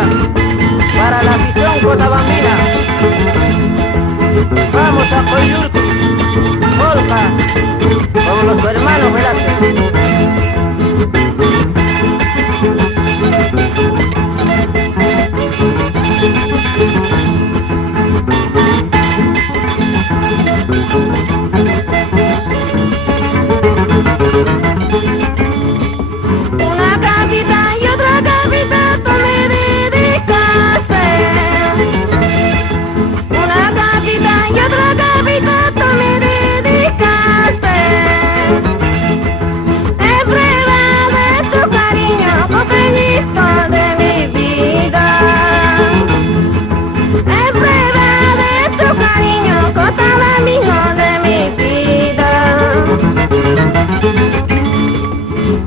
polka para la afición cotabambina. Vamos a Coyurco, polka con los hermanos Velázquez. Una capita y otra capita tú me dedicaste. Una capita y otra capita tú me dedicaste. En prueba de tu cariño, compañito de mi vida. En prueba de tu cariño, cotaba mijo de mi vida.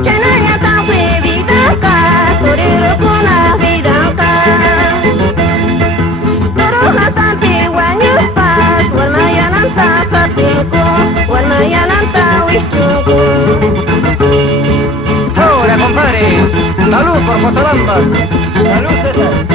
Chenaya tan vida ka, turiro kuna vida ka. Toro hatan piwanyus pas, warna nanta satinku, warna nanta wichuku. Hola compadre, salud por Cotabambas. Salud César.